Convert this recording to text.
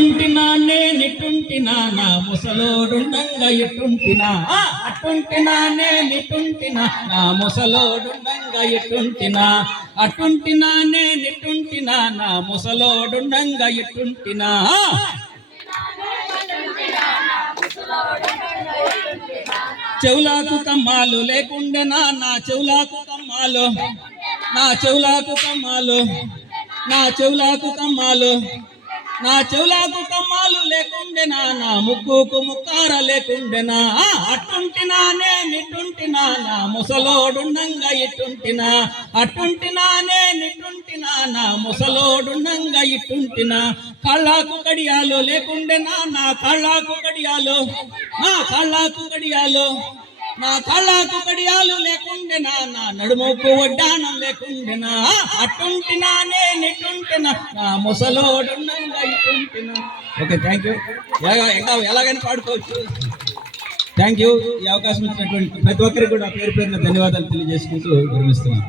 అట్టుంటినా నేనిటుంటినా నా ముసలోడుండంగా ఇటుంటినా ఆ, అట్టుంటినా నేనిటుంటినా నా ముసలోడుండంగా ఇటుంటినా అట్టుంటినా నేనిటుంటినా నా ముసలోడుండంగా ఇటుంటినా చెవులాకు కమ్మాలు లేకుండెనా నా చెవులాకు కమ్మాలు. నా చెవులాకు కమ్మాలు. నా చెవులాకు కమ్మాలు. నా చెవులకు కమ్మాలు లేకుండెనా నా ముక్కుకు ముక్కార లేకుండెనా ఆ, అట్టుంటినా నేనిటుంటినా నా ముసలోడుండంగా ఇటుంటినా అట్టుంటినా నేనిటుంటినా నా ముసలోడుండంగా ఇట్టుంటినా. కళ్ళాకు కడియాలు లేకుండెనా నా కళ్ళాకు కడియాలు. నా కళ్ళాకు కడియాలు. నా కళ్ళకు కడియాలు లేకుండెనా నా నడుముకు వడ్డానం లేకుండెనా అట్టుంటినా నేనిటుంటినా నా ముసలోడుండంగా ఓకే థ్యాంక్ యూ ఇంకా ఎలాగైనా పాడుకోవచ్చు. థ్యాంక్ యూ ఈ అవకాశం ఇచ్చినటువంటి ప్రతి ఒక్కరికి కూడా పేరు పేరున ధన్యవాదాలు తెలియజేసుకుంటూ విరమిస్తున్నాను.